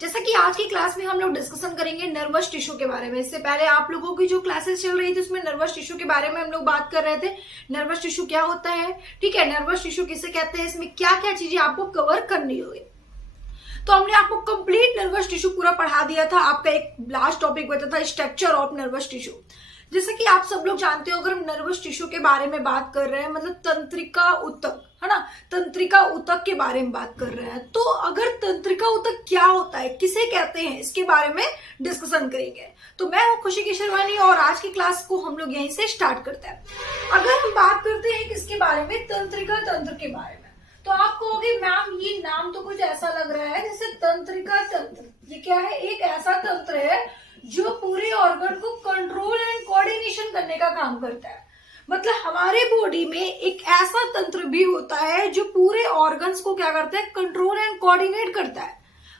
जैसा कि आज की क्लास में हम लोग डिस्कशन करेंगे नर्वस टिश्यू के बारे में। इससे पहले आप लोगों की जो क्लासेस चल रही थी उसमें नर्वस टिश्यू के बारे में हम लोग बात कर रहे थे। नर्वस टिश्यू क्या होता है, ठीक है, नर्वस टिश्यू किसे कहते हैं, इसमें क्या क्या चीजें आपको कवर करनी होगी। तो हमने आपको कंप्लीट नर्वस टिश्यू पूरा पढ़ा दिया था। आपका एक लास्ट टॉपिक बचा था स्ट्रक्चर ऑफ नर्वस टिश्यू। जैसे कि आप सब लोग जानते हो, अगर हम नर्वस टिश्यू के बारे में बात कर रहे हैं, मतलब तंत्रिका ऊतक, है ना, तंत्रिका ऊतक के बारे में बात कर रहे हैं, तो अगर तंत्रिका ऊतक क्या होता है, किसे कहते हैं, इसके बारे में डिस्कशन करेंगे। तो मैं हूं खुशी केशरवानी और आज की क्लास को हम लोग यहीं से स्टार्ट करते हैं। अगर हम बात करते हैं किसके बारे में, तंत्रिका तंत्र के बारे में, तो आप कहोगे मैम ये नाम तो कुछ ऐसा लग रहा है जैसे तंत्रिका तंत्र। ये क्या है, एक ऐसा तंत्र है जो पूरे ऑर्गन को कंट्रोल एंड कोऑर्डिनेशन करने का काम करता है। मतलब हमारे बॉडी में एक ऐसा तंत्र भी होता है जो पूरे ऑर्गन्स को क्या करता है, कंट्रोल एंड कोऑर्डिनेट करता है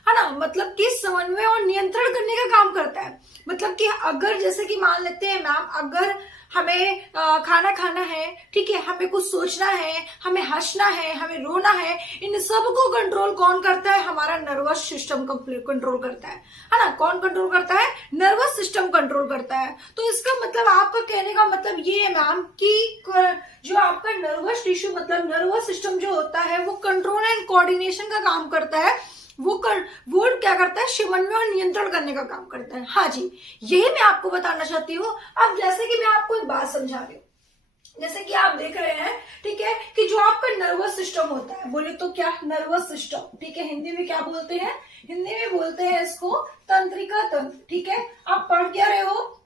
ना, मतलब कि समन्वय और नियंत्रण करने का काम करता है। मतलब कि अगर जैसे कि मान लेते हैं मैम, अगर हमें खाना खाना है, ठीक है, हमें कुछ सोचना है, हमें हंसना है, हमें रोना है, इन सब को कंट्रोल कौन करता है, हमारा नर्वस सिस्टम कंट्रोल करता है ना। कौन कंट्रोल करता है, नर्वस सिस्टम कंट्रोल करता है। तो इसका मतलब, आपका कहने का मतलब ये है मैम कि जो आपका नर्वस टिश्यू मतलब नर्वस सिस्टम जो होता है वो कंट्रोल एंड कोऑर्डिनेशन का काम करता है। वो क्या करता है, समन्वय और नियंत्रण करने का काम करता है। हाँ जी, यही मैं आपको बताना चाहती हूँ। अब जैसे कि मैं आपको एक बात समझा रही हूँ, जैसे कि आप देख रहे हैं, ठीक है, कि जो आपका नर्वस सिस्टम होता है, बोले तो क्या, नर्वस सिस्टम, ठीक है, हिंदी में क्या बोलते हैं, हिंदी में बोलते हैं इसको तंत्रिका तंत्र, ठीक है। आप पढ़ क्या रहे हो,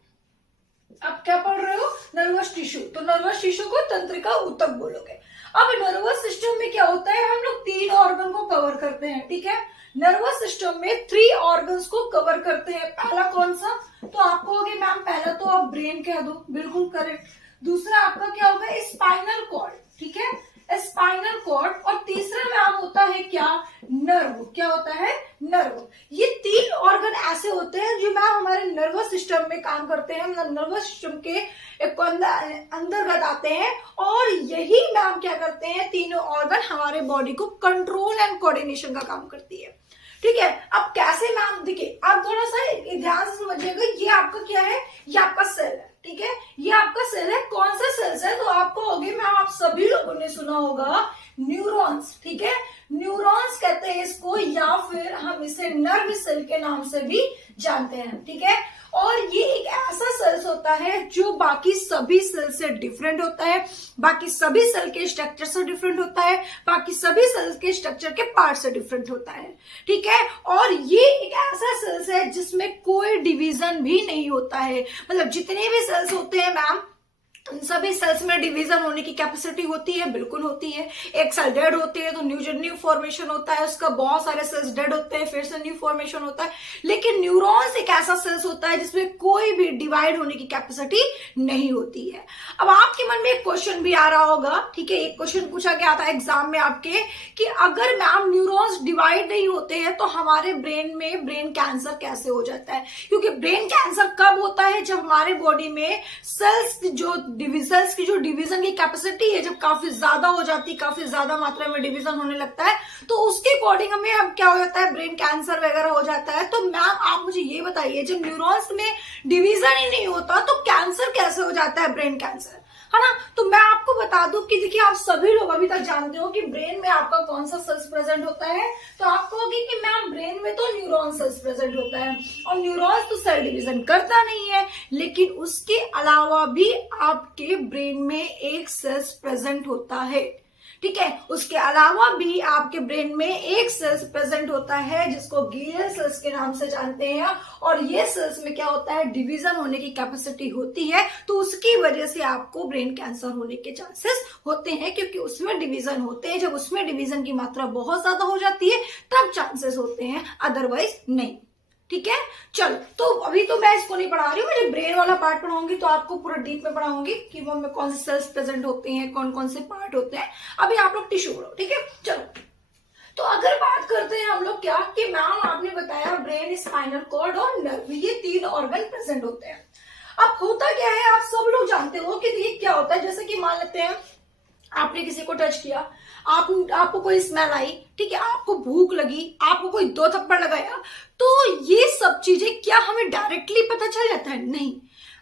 आप क्या पढ़ रहे हो, नर्वस टिश्यू, तो नर्वस टिश्यू को तंत्रिका ऊतक बोलोगे। अब नर्वस सिस्टम में क्या होता है, हम लोग 3 ऑर्गन को कवर करते हैं, ठीक है। नर्वस सिस्टम में 3 ऑर्गन्स को कवर करते हैं। पहला कौन सा, तो आप कहोगे मैम पहला तो आप ब्रेन कह दो, बिल्कुल करेक्ट। दूसरा आपका क्या होगा, स्पाइनल कॉर्ड, ठीक है, स्पाइनल कॉर्ड। और तीसरा नाम होता है क्या, नर्व। क्या होता है, नर्व। ये 3 ऑर्गन ऐसे होते हैं जो मैम हमारे नर्वस सिस्टम में काम करते हैं, मतलब नर्वस सिस्टम के अंतर्गत आते हैं। और यही मैम क्या करते हैं, तीनों ऑर्गन हमारे बॉडी को कंट्रोल एंड कोऑर्डिनेशन का काम करती है, ठीक है। अब कैसे मैम, देखिए आप थोड़ा सा ध्यान से समझिएगा। ये आपका क्या है, ये आपका सेल है, ठीक है, ये आपका सेल है। कौन सा सेल्स है, तो आपको होगी मैम, आप सभी लोगों ने सुना होगा न्यूरॉन्स, ठीक है, न्यूरॉन्स कहते हैं इसको, या फिर हम इसे नर्व सेल के नाम से भी जानते हैं, ठीक है। और ये एक ऐसा सेल्स होता है जो बाकी सभी सेल से डिफरेंट होता है, बाकी सभी सेल के स्ट्रक्चर से डिफरेंट होता है, बाकी सभी सेल के स्ट्रक्चर के पार्ट से डिफरेंट होता है, ठीक है। और ये एक ऐसा सेल्स है जिसमें कोई डिवीजन भी नहीं होता है। मतलब जितने भी सेल्स होते हैं मैम, सभी सेल्स में डिवीजन होने की कैपेसिटी होती है, बिल्कुल होती है। एक सेल डेड होती है तो न्यू फॉर्मेशन होता है उसका, बहुत सारे सेल्स डेड होते हैं फिर से न्यू फॉर्मेशन होता है। लेकिन न्यूरॉन्स एक ऐसा सेल्स होता है जिसमें कोई भी डिवाइड होने की कैपेसिटी नहीं होती है। अब आपके मन में एक क्वेश्चन भी आ रहा होगा, ठीक है, एक क्वेश्चन पूछा गया था एग्जाम में आपके कि अगर मैम न्यूरॉन्स डिवाइड नहीं होते हैं तो हमारे ब्रेन में ब्रेन कैंसर कैसे हो जाता है। क्योंकि ब्रेन कैंसर कब होता है, जब हमारे बॉडी में सेल्स सेल्स की जो डिवीजन की कैपेसिटी है जब काफी ज्यादा हो जाती है, काफी ज्यादा मात्रा में डिवीजन होने लगता है, तो उसके अकॉर्डिंग हमें अब क्या हो जाता है, ब्रेन कैंसर वगैरह हो जाता है। तो मैम आप मुझे ये बताइए, जब न्यूरॉन्स में डिवीजन ही नहीं होता तो कैंसर कैसे हो जाता है, ब्रेन कैंसर, है ना। तो मैं आपको बता दूं कि देखिए आप सभी लोग अभी तक जानते हो कि ब्रेन में आपका कौन सा सेल्स प्रेजेंट होता है, तो आप कहोगे कि मैम ब्रेन में तो न्यूरॉन सेल्स प्रेजेंट होता है और न्यूरॉन्स तो सेल डिवीजन करता नहीं है, लेकिन उसके अलावा भी आपके ब्रेन में एक सेल्स प्रेजेंट होता है, ठीक है। उसके अलावा भी आपके ब्रेन में एक सेल्स प्रेजेंट होता है जिसको ग्लियल सेल्स के नाम से जानते हैं। और ये सेल्स में क्या होता है, डिवीजन होने की कैपेसिटी होती है, तो उसकी वजह से आपको ब्रेन कैंसर होने के चांसेस होते हैं, क्योंकि उसमें डिवीजन होते हैं। जब उसमें डिवीजन की मात्रा बहुत ज्यादा हो जाती है तब चांसेस होते हैं, अदरवाइज नहीं, ठीक है। चलो, तो अभी तो मैं इसको नहीं पढ़ा रही हूँ, मैं ब्रेन वाला पार्ट पढ़ाऊंगी तो आपको पूरा डीप में पढ़ाऊंगी कि वो में कौन से सेल्स प्रेजेंट होते हैं, कौन कौन से पार्ट होते हैं। अभी आप लोग टिश्यू पढ़ो, ठीक है। चलो, तो अगर बात करते हैं हम लोग क्या कि मैम आपने बताया ब्रेन, स्पाइनल कॉर्ड और नर्व, ये 3 ऑर्गन प्रेजेंट होते हैं। अब होता क्या है, आप सब लोग जानते हो कि ये क्या होता है। जैसे कि मान लेते हैं आपने किसी को टच किया, आपको कोई स्मेल आई, ठीक है, आपको भूख लगी, आपको कोई 2 थप्पड़ लगाया, तो ये सब चीजें क्या हमें डायरेक्टली पता चल जाता है? नहीं,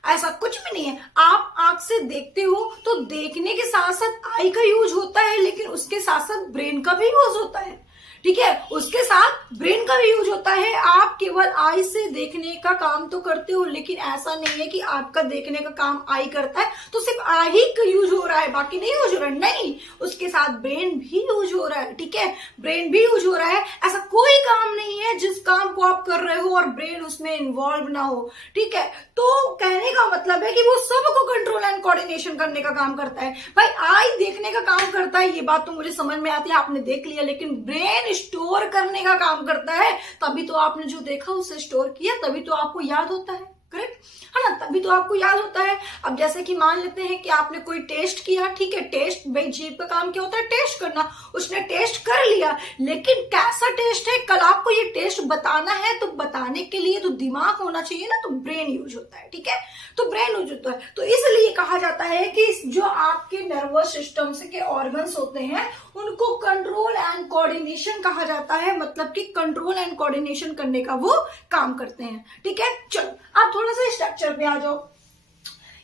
ऐसा कुछ भी नहीं है। आप आंख से देखते हो तो देखने के साथ साथ आई का यूज होता है, लेकिन उसके साथ साथ ब्रेन का भी यूज होता है, ठीक है, उसके साथ ब्रेन का भी यूज होता है। आप केवल आई से देखने का काम तो करते हो, लेकिन ऐसा नहीं है कि आपका देखने का काम आई करता है तो सिर्फ आई ही का यूज हो रहा है, बाकी नहीं यूज हो रहा है। नहीं, उसके साथ ब्रेन भी यूज हो रहा है, ठीक है, ब्रेन भी यूज हो रहा है। ऐसा कोई काम नहीं है जिस काम को आप कर रहे हो और ब्रेन उसमें इन्वॉल्व ना हो, ठीक है। तो कहने का मतलब है कि वो सबको कंट्रोल एंड कोऑर्डिनेशन करने का काम करता है। भाई आई देखने का काम करता है, ये बात तो मुझे समझ में आती है, आपने देख लिया, लेकिन ब्रेन स्टोर करने का काम करता है। तभी तो आपने जो देखा उसे स्टोर किया, तभी तो आपको याद होता है, करेक्ट है ना, तभी तो आपको याद होता है। अब जैसे कि मान लेते हैं कि आपने कोई टेस्ट किया, ठीक है, टेस्ट, भाई जीभ का काम क्या होता है? टेस्ट करना। उसने टेस्ट कर लिया, लेकिन कैसा टेस्ट है, कल आपको ये टेस्ट बताना है, तो बताने के लिए तो दिमाग होना चाहिए ना, तो ब्रेन यूज होता है, ठीक है, तो ब्रेन यूज होता है। तो इसलिए कहा जाता है कि जो आपके नर्वस सिस्टम के ऑर्गन्स होते हैं उनको कंट्रोल एंड कोऑर्डिनेशन कहा जाता है, मतलब कि कंट्रोल एंड कोऑर्डिनेशन करने का वो काम करते हैं, ठीक है। चलो आप थोड़ा सा स्ट्रक्चर पे आ जाओ।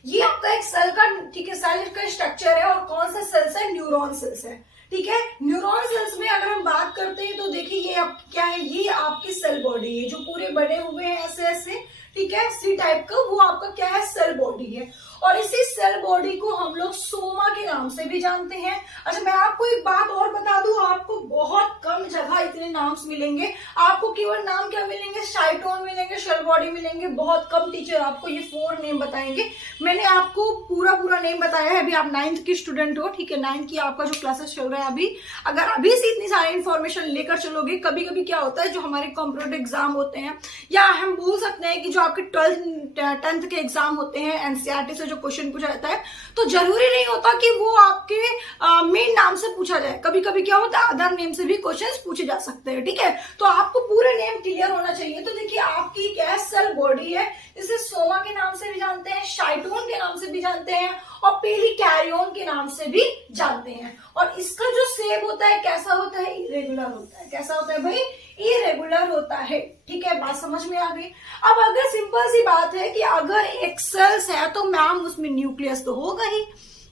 ये आपका एक सेल का, ठीक है, सेल का स्ट्रक्चर है, और कौन सा सेल्स है? न्यूरॉन सेल्स है, ठीक है। न्यूरॉन सेल्स में अगर हम बात करते हैं तो देखिए ये क्या है, ये आपकी सेल बॉडी है, जो पूरे बने हुए हैं ऐसे ऐसे, ठीक है, सी टाइप का, वो आपका क्या है? सेल बॉडी है। और इसी सेल बॉडी को हम लोग सोमा के नाम से भी जानते हैं। अच्छा, मैं आपको एक बात और बता दूं, आपको बहुत कम जगह इतने नाम्स मिलेंगे, आपको केवल नाम क्या मिलेंगे? साइटोन मिलेंगे, सेल बॉडी मिलेंगे, बहुत कम टीचर आपको ये 4 नेम बताएंगे। मैंने आपको पूरा नेम बताया है। अभी आप 9th की स्टूडेंट हो, ठीक है, 9th की आपका जो क्लासेस चल रहा है अभी, अगर अभी से इतनी सारी इन्फॉर्मेशन लेकर चलोगे, कभी कभी क्या होता है, जो हमारे कॉम्पिटेटिव एग्जाम होते हैं, या हम बोल सकते हैं कि जो आपके 10th के एग्जाम होते हैं, एनसीईआरटी से जो क्वेश्चन पूछा जाता है, तो जरूरी नहीं होता कि वो आपके मेन नाम से पूछा जाए। कभी कभी क्या होता है, अदर नेम से भी क्वेश्चंस पूछे जा सकते हैं, ठीक है। तो आपको पूरे नेम क्लियर होना चाहिए। तो देखिए आपकी क्या सेल बॉडी है, इसे सोमा के नाम से भी जानते हैं, साइटोन के नाम से भी जानते हैं, और पेलिकैरियोन के नाम से भी जानते हैं। और इसका जो शेप होता है कैसा होता है? इरेगुलर होता है। कैसा होता है भाई? इरेगुलर होता है, ठीक है, बात समझ में आ गई। अब अगर सिंपल सी बात है कि अगर एक सेल्स है तो मैम उसमें न्यूक्लियस तो होगा ही,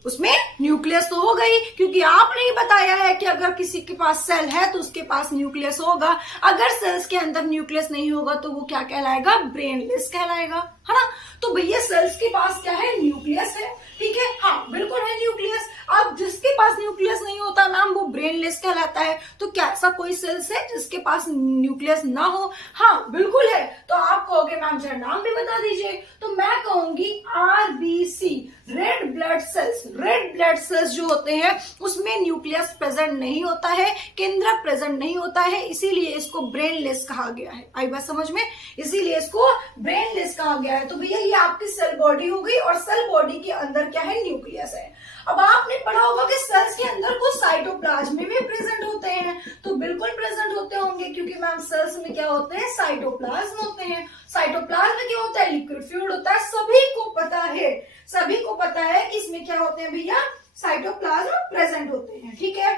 उसमें न्यूक्लियस तो हो गई, क्योंकि आपने ही बताया है कि अगर किसी के पास सेल है तो उसके पास न्यूक्लियस होगा। अगर सेल्स के अंदर न्यूक्लियस नहीं होगा तो वो क्या कहलाएगा? ब्रेनलेस कहलाएगा, है ना। तो भैया सेल्स के पास क्या है? न्यूक्लियस है, ठीक है, हाँ बिल्कुल है न्यूक्लियस। अब जिसके पास न्यूक्लियस नहीं होता मैम वो ब्रेनलेस कहलाता है। तो क्या ऐसा कोई सेल्स है जिसके पास न्यूक्लियस ना हो? हाँ बिल्कुल है। तो आप कहोगे मैम जरा नाम भी बता दीजिए, तो मैं कहूंगी RBC, red blood cells. Red blood cells जो होते हैं उसमें न्यूक्लियस प्रेजेंट नहीं होता है, केंद्रक प्रेजेंट नहीं होता है, इसीलिए इसको ब्रेनलेस कहा गया है। आई बात समझ में? इसीलिए इसको ब्रेनलेस कहा गया है। तो भैया ये आपकी सेल बॉडी हो गई, और सेल बॉडी के अंदर क्या है? न्यूक्लियस है। अब आपने पढ़ा होगा कि सेल्स के अंदर कुछ साइटोप्लाज्म में भी प्रेजेंट होते हैं, तो बिल्कुल प्रेजेंट होते होंगे, क्योंकि मैम सेल्स में क्या होते हैं? साइटोप्लाज्म होते हैं। साइटोप्लाज्म में क्या होता है? लिक्विड फ्लूइड होता है। सभी को पता है, सभी को पता है कि इसमें क्या होते हैं भैया? साइटोप्लाज्म प्रेजेंट होते हैं, ठीक है।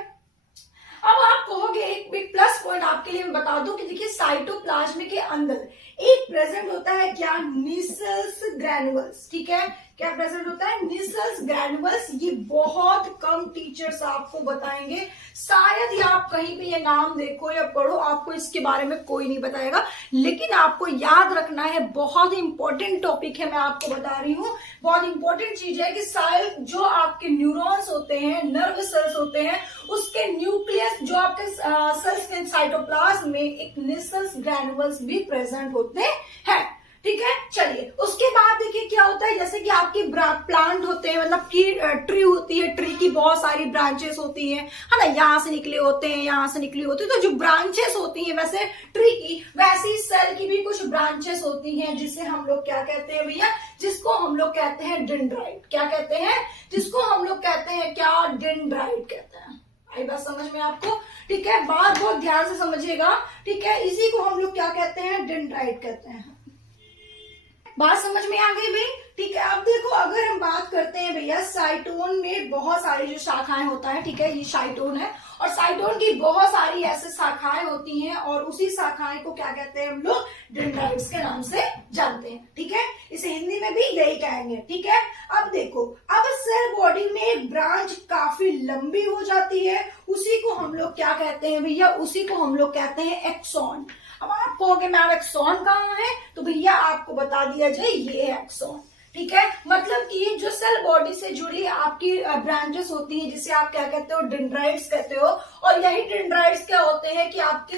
अब आप कहोगे एक बिग प्लस पॉइंट आपके लिए मैं बता दूं कि देखिए साइटोप्लाज्म के अंदर एक प्रेजेंट होता है क्या? निसेल्स ग्रैनुअल्स, ठीक है। क्या प्रेजेंट होता है? निसेल्स ग्रैनुअल्स। ये बहुत कम टीचर्स आपको बताएंगे, शायद ही आप कहीं पे ये नाम देखो या पढ़ो, आपको इसके बारे में कोई नहीं बताएगा। लेकिन आपको याद रखना है, बहुत ही इंपॉर्टेंट टॉपिक है, मैं आपको बता रही हूँ, बहुत इंपॉर्टेंट चीज है कि साइल जो आपके न्यूरॉन्स होते हैं, नर्व सेल्स होते हैं, उसके न्यूक्लियस जो आपके सेल्स के साइटोप्लाज्म में एक निसेल्स ग्रैनुअल्स भी प्रेजेंट होते हैं, ठीक है। चलिए उसके बाद देखिए क्या होता है, जैसे कि आपके प्लांट होते हैं, मतलब कि ट्री होती है, ट्री की बहुत सारी ब्रांचेस होती हैं, है ना, यहाँ से निकले होते हैं, यहाँ से निकली होती है। तो जो ब्रांचेस होती हैं वैसे ट्री की, वैसी सेल की भी कुछ ब्रांचेस होती हैं, जिसे हम लोग क्या कहते हैं भैया? जिसको हम लोग कहते हैं डेंड्राइट। क्या कहते हैं? जिसको हम लोग कहते हैं क्या? डेंड्राइट कहते हैं। आई बात समझ में आपको? ठीक है, बात बहुत ध्यान से समझिएगा, ठीक है। इसी को हम लोग क्या कहते हैं? डेंड्राइट कहते हैं। बात समझ में आ गई भाई? ठीक है, अब देखो अगर हम बात करते हैं भैया साइटोन में बहुत सारी जो शाखाएं होता है, ठीक है, ये साइटोन है और साइटोन की बहुत सारी ऐसे शाखाएं होती हैं और उसी शाखाएं को क्या कहते हैं हम लोग? डेंड्राइट्स के नाम से जानते हैं। ठीक है, इसे हिंदी में भी यही कहेंगे। ठीक है, अब देखो, अब सेल बॉडी में एक ब्रांच काफी लंबी हो जाती है, उसी को हम लोग क्या कहते हैं भैया? उसी को हम लोग कहते हैं एक्सॉन। अब आप कहोगे मैम एक्सॉन कहाँ है? तो भैया आपको बता दिया जाए, ये है एक्सॉन। ठीक है, मतलब कि जो सेल बॉडी से जुड़ी आपकी ब्रांचेस होती हैं, जिसे आप क्या कहते हो? डेंड्राइट्स कहते हो। और यही डेंड्राइट्स क्या होते हैं कि आपकी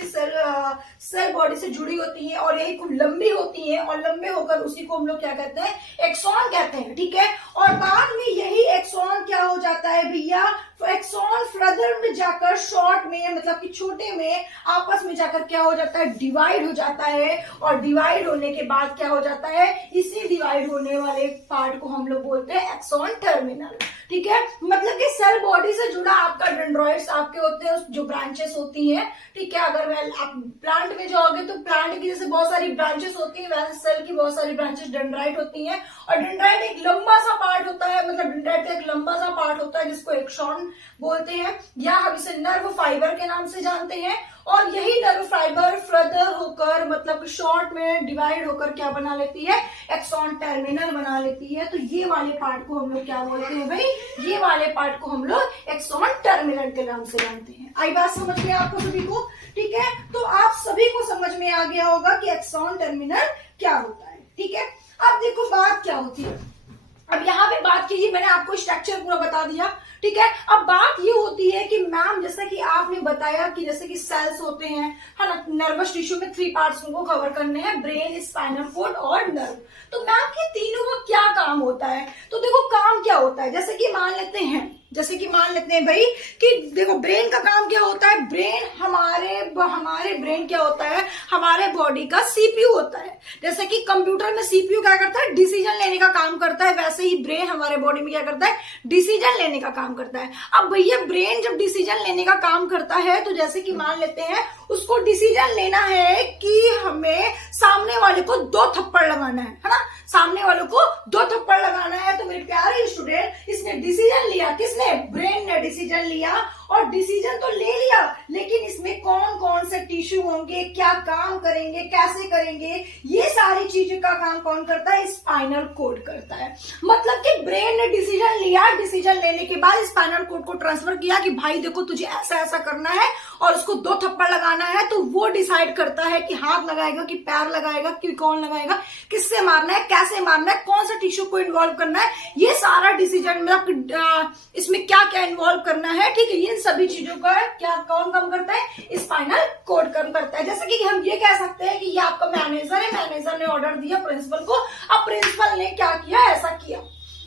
सेल बॉडी से जुड़ी होती हैं और यही खूब लंबी होती हैं और लंबे होकर उसी को हम लोग क्या कहते हैं? एक्सॉन कहते हैं। ठीक है, और बाद में यही एक्सॉन क्या हो जाता है भैया? एक्सॉन फर्दर में जाकर शॉर्ट में, मतलब कि छोटे में आपस में जाकर क्या हो जाता है? डिवाइड हो जाता है। और डिवाइड होने के बाद क्या हो जाता है? इसी डिवाइड होने वाले पार्ट को हम लोग बोलते हैं एक्सॉन टर्मिनल। ठीक है, मतलब कि सेल बॉडी से जुड़ा आपका डेंड्राइट्स आपके होते हैं, जो ब्रांचेस होती हैं। ठीक है, अगर आप प्लांट में जाओगे तो प्लांट की जैसे बहुत सारी ब्रांचेस होती हैं, वैसे सेल की बहुत सारी ब्रांचेस डेंड्राइट होती हैं। और डेंड्राइट एक लंबा सा पार्ट होता है, मतलब डेंड्राइट का एक लंबा सा पार्ट होता है जिसको एक्सॉन बोलते हैं, या हम इसे नर्व फाइबर के नाम से जानते हैं। और यही नर्व फाइबर फर्दर होकर, मतलब शॉर्ट में डिवाइड होकर क्या बना लेती है? एक्सॉन टर्मिनल बना लेती है। तो ये वाले पार्ट को हम लोग क्या बोलते हैं भाई? ये वाले पार्ट को हम लोग एक्सॉन टर्मिनल के नाम से जानते हैं। आई बात समझ में आपको सभी को? ठीक है, तो आप सभी को समझ में आ गया होगा कि एक्सॉन टर्मिनल क्या होता है। ठीक है, अब देखो बात क्या होती है। अब यहाँ पे बात कीजिए, मैंने आपको स्ट्रक्चर पूरा बता दिया। ठीक है, अब बात ये होती है कि मैम जैसा कि आपने बताया कि जैसे कि सेल्स होते हैं, है ना, नर्वस टिश्यू में 3 पार्ट्स को कवर करने हैं, ब्रेन, स्पाइनल कोड और नर्व। तो मैम के तीनों का क्या काम होता है? तो देखो काम क्या होता है, जैसे कि मान लेते हैं भाई कि देखो ब्रेन का काम क्या होता है? ब्रेन हमारे ब्रेन क्या होता है? हमारे बॉडी का सीपीयू होता है। जैसे कि कंप्यूटर में सीपीयू क्या करता है? डिसीजन लेने का काम करता है, वैसे ही ब्रेन हमारे बॉडी में क्या करता है? डिसीजन लेने का काम करता है। अब भैया ब्रेन जब डिसीजन लेने का काम करता है, तो जैसे कि मान लेते हैं उसको डिसीजन लेना है कि हमें सामने वाले को 2 थप्पड़ लगाना है ना, सामने वालों को 2 थप्पड़ लगाना है। तो मेरे प्यारे स्टूडेंट, इसने डिसीजन लिया, किसने? ब्रेन ने डिसीजन लिया। और डिसीजन तो ले लिया, लेकिन इसमें कौन कौन से टिश्यू होंगे, क्या काम करेंगे, कैसे करेंगे, ये सारी चीजों का काम कौन करता है? स्पाइनल कोड करता है। मतलब कि ब्रेन ने डिसीजन लिया, डिसीजन लेने के बाद स्पाइनल कोड को ट्रांसफर किया कि भाई देखो तुझे ऐसा ऐसा करना है और उसको 2 थप्पड़ लगाना है। तो वो डिसाइड करता है कि हाथ लगाएगा कि पैर लगाएगा कि कौन लगाएगा, किससे मारना है, कैसे मारना है, कौन सा टिश्यू को इन्वॉल्व करना है, ये सारा डिसीजन, मतलब इसमें क्या क्या इन्वॉल्व करना है। ठीक है, इन सभी चीजों का क्या कौन काम करता है? स्पाइनल कोड काम करता है। जैसे कि हम ये कह सकते हैं कि ये आपका मैनेजर है, मैनेजर ने ऑर्डर दिया प्रिंसिपल को, अब प्रिंसिपल ने क्या किया? ऐसा किया।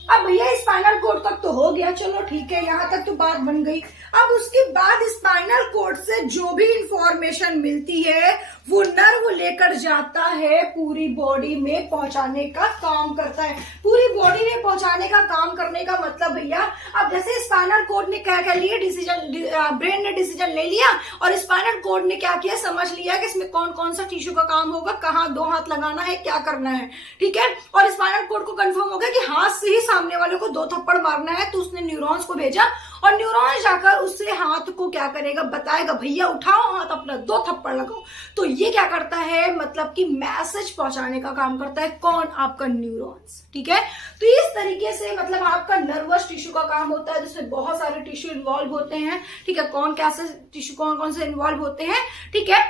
अब भैया स्पाइनल कोड तक तो हो गया, चलो ठीक है, यहां तक तो बात बन गई। अब उसके बाद स्पाइनल कोड से जो भी इंफॉर्मेशन मिलती है वो नर्व लेकर जाता है, पूरी बॉडी में पहुंचाने का काम करता है। पूरी बॉडी में पहुंचाने का काम करने का मतलब भैया, अब जैसे स्पाइनल कोड ने क्या क्या लिया? डिसीजन, ब्रेन ने डिसीजन ले लिया और स्पाइनल कोड ने क्या किया? समझ लिया कि इसमें कौन कौन सा टिश्यू का काम होगा, कहाँ 2 हाथ लगाना है, क्या करना है। ठीक है, और स्पाइनल कोड को कंफर्म हो गया कि हाथ से ही सामने वाले को 2 थप्पड़ मारना है। तो उसने न्यूरॉन्स को भेजा और न्यूरॉन्स जाकर उससे हाथ को क्या करेगा? बताएगा भैया उठाओ हाथ अपना, 2 थप्पड़ लगाओ। तो ये क्या करता है? मतलब कि मैसेज पहुंचाने का काम करता है। कौन? आपका न्यूरॉन्स। ठीक है, तो इस तरीके से मतलब आपका नर्वस टिश्यू का काम होता है, जिसमें बहुत सारे टिश्यू इन्वॉल्व होते हैं। ठीक है, कौन कैसे टिश्यू कौन कौन से इन्वॉल्व होते हैं। ठीक है,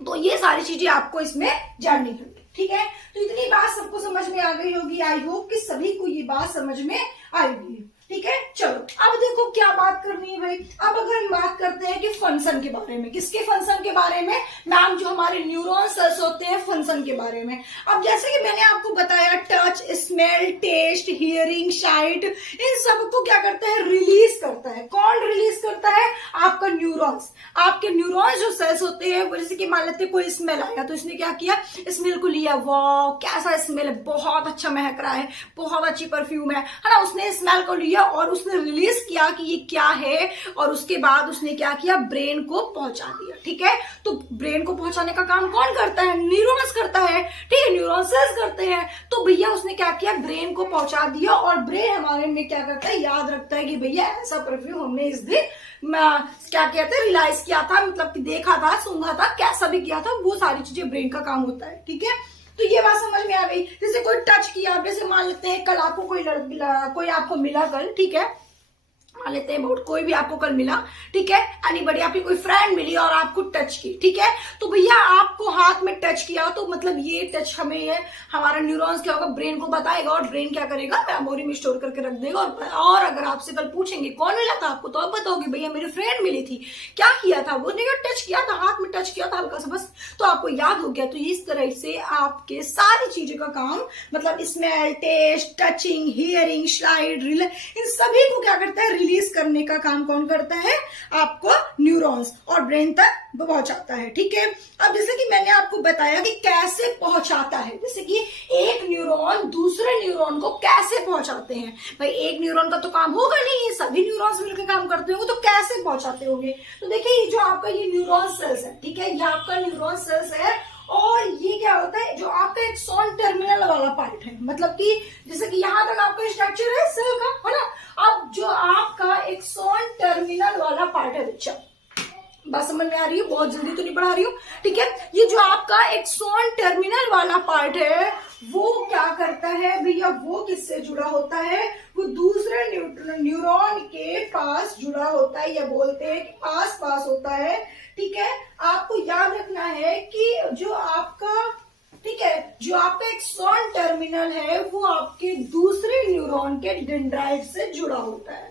तो ये सारी चीजें आपको इसमें जाननी होगी। ठीक है, तो इतनी बात सबको समझ में आ गई होगी। आई होप कि सभी को ये बात समझ में आई होगी। ठीक है, चलो अब देखो क्या बात करनी है भाई। अब अगर हम बात करते हैं कि फंक्शन के बारे में, किसके फंक्शन के बारे में? मैम जो हमारे न्यूरॉन सेल्स होते हैं, फंक्शन के बारे में। अब जैसे कि मैंने आपको बताया, touch, smell, taste, hearing, sight, इन सबको क्या करता है? रिलीज करता है। कौन रिलीज करता है? आपका न्यूरॉन्स। आपके न्यूरॉन्स जो सेल्स होते हैं, जैसे कि मान लेते कोई स्मेल आया तो इसने क्या किया? स्मेल को लिया, वाह कैसा स्मेल है, बहुत अच्छा महक रहा है, बहुत अच्छी परफ्यूम है ना। उसने स्मेल को लिया और उसने रिलीज किया कि ये क्या है, और उसके बाद उसने क्या किया? ब्रेन को पहुंचा दिया। ठीक है, तो ब्रेन को पहुंचाने का काम कौन करता है? न्यूरॉन्स करता है। ठीक है, न्यूरॉन सेल्स करते हैं। तो तो भैया उसने क्या किया, ब्रेन को पहुंचा दिया, और ब्रेन हमारे में क्या करता है, याद रखता है कि भैया ऐसा परफ्यूम हमने इस दिन क्या कहते हैं रियलाइज किया था, मतलब कि देखा था, सूंघा था, कैसा भी किया था, वो सारी चीजें ब्रेन का काम होता है। ठीक है, तो ये बात समझ में आ गई। जैसे कोई टच किया, जैसे मान लेते हैं कल आपको कोई आपको मिला कल, ठीक है, मान लेते हैं कोई भी आपको कल मिला, ठीक है, एनीबॉडी, आपकी कोई फ्रेंड मिली और आपको टच की, ठीक है, तो भैया आपको हाथ में टच किया, तो मतलब ये टच हमें हमारा न्यूरॉन्स क्या होगा, ब्रेन को बताएगा, और ब्रेन क्या करेगा, मेमोरी में स्टोर करके रख देगा। और अगर आपसे कल पूछेंगे कौन मिला था आपको, तो आप बताओगे भैया मेरी फ्रेंड मिली थी, क्या किया था, वो टच किया था, हाथ में टच किया था हल्का सा बस, तो आपको याद हो गया। तो इस तरह से आपके सारी चीजों का काम, मतलब smell, taste, touching, hearing, slide, इन सभी को क्या करता है, रिलीज करने का काम कौन करता है, आपको न्यूरॉन्स, और ब्रेन तक पहुंचाता है। ठीक है, अब जैसे कि मैंने आपको बताया कि कैसे पहुंचाता है, जैसे कि एक न्यूरॉन दूसरे न्यूरॉन को कैसे पहुंचाते हैं। भाई एक न्यूरॉन का तो काम होगा नहीं, ये सभी न्यूरॉन्स मिलकर काम करते होंगे, तो कैसे पहुंचाते होंगे। तो देखिए जो आपका ये न्यूरॉन सेल्स है, ठीक है, ये आपका न्यूरॉन सेल्स है, और ये क्या होता है, जो आपका एक्सॉन टर्मिनल वाला पार्ट है, मतलब कि जैसे कि यहां तक आपका स्ट्रक्चर है सेल का, है ना। अब जो आपका एक्सॉन टर्मिनल वाला पार्ट है, बच्चा बात समझ में आ रही है, बहुत जल्दी तो नहीं पढ़ा रही हूँ, ठीक है। ये जो आपका एक्सॉन टर्मिनल वाला पार्ट है, वो क्या करता है भैया, वो किससे जुड़ा होता है, वो दूसरे न्यूरॉन के पास जुड़ा होता है, या बोलते हैं कि पास पास होता है। ठीक है, आपको याद रखना है कि जो आपका, ठीक है, जो आपका एक्सॉन टर्मिनल है वो आपके दूसरे न्यूरॉन के डेंड्राइट से जुड़ा होता है।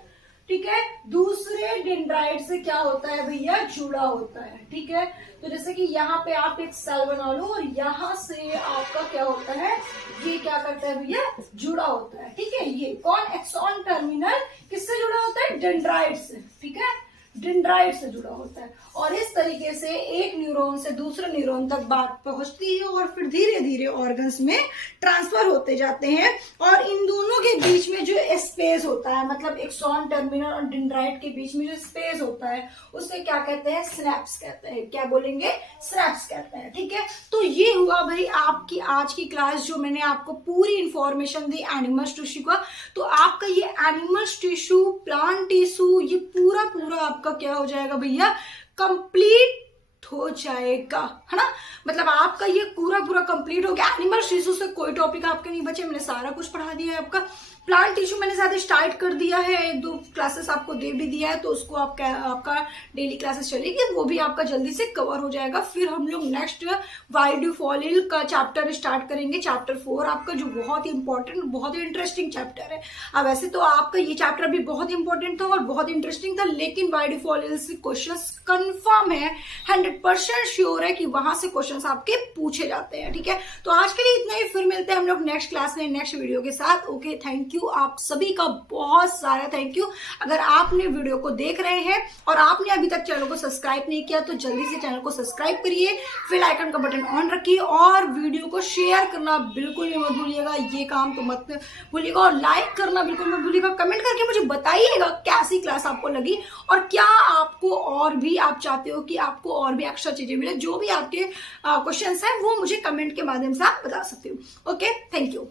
ठीक है, दूसरे डेंड्राइट से क्या होता है भैया, जुड़ा होता है। ठीक है, तो जैसे कि यहाँ पे आप एक सेल बना लो, और यहाँ से आपका क्या होता है, ये क्या करता है भैया, जुड़ा होता है। ठीक है, ये कौन, एक्सॉन टर्मिनल किससे जुड़ा होता है, डेंड्राइट से। ठीक है, डेंड्राइट से जुड़ा होता है, और इस तरीके से एक न्यूरॉन से दूसरे न्यूरॉन तक बात पहुंचती है, और फिर धीरे धीरे ऑर्गन्स में ट्रांसफर होते जाते हैं। और इन दोनों के बीच में जो स्पेस होता है, मतलब एक्सॉन टर्मिनल और डेंड्राइट के बीच में जो स्पेस होता है, उसे क्या कहते हैं, स्नैप्स कहते हैं। क्या बोलेंगे, स्नैप्स कहते हैं। ठीक है, तो ये हुआ भाई आपकी आज की क्लास, जो मैंने आपको पूरी इंफॉर्मेशन दी एनिमल्स टिश्यू का। तो आपका ये एनिमल्स टिश्यू, प्लांट टिश्यू, ये पूरा आपका क्या हो जाएगा भैया, कंप्लीट हो जाएगा, है ना। मतलब आपका ये पूरा कंप्लीट हो गया। एनिमल टिश्यू से कोई टॉपिक आपके नहीं बचे, मैंने सारा कुछ पढ़ा दिया है आपका। प्लांट टिश्यू मैंने साथ स्टार्ट कर दिया है, 1-2 क्लासेस आपको दे भी दिया है, तो उसको आपका डेली क्लासेस चलेगी, वो भी आपका जल्दी से कवर हो जाएगा। फिर हम लोग next why do fall ill का चैप्टर स्टार्ट करेंगे, चैप्टर 4 आपका, जो बहुत ही इंपॉर्टेंट, बहुत ही इंटरेस्टिंग चैप्टर है। अब वैसे तो आपका ये चैप्टर भी बहुत इंपॉर्टेंट था और बहुत इंटरेस्टिंग था, लेकिन व्हाई डू फॉल इल से क्वेश्चन कंफर्म है, 100% श्योर है कि वहां से क्वेश्चन आपके पूछे जाते हैं। ठीक है, तो आज के लिए इतना ही, फिर मिलते हैं हम लोग नेक्स्ट क्लास में, नेक्स्ट वीडियो के साथ। ओके, थैंक यू, आप सभी का बहुत सारा थैंक यू। अगर आपने वीडियो को देख रहे हैं और आपने अभी तक चैनल को सब्सक्राइब नहीं किया, तो जल्दी से चैनल को सब्सक्राइब करिए, बेल आइकन का बटन ऑन रखिए, और वीडियो को शेयर करना बिल्कुल भी मत भूलिएगा, ये काम तो मत भूलिएगा, और लाइक करना बिल्कुल मत भूलिएगा। कमेंट करके मुझे बताइएगा कैसी क्लास आपको लगी, और क्या आपको और भी आप चाहते हो कि आपको और भी एक्स्ट्रा चीजें मिले। जो भी आपके क्वेश्चंस हैं वो मुझे कमेंट के माध्यम से आप बता सकते हो। Okay, thank you.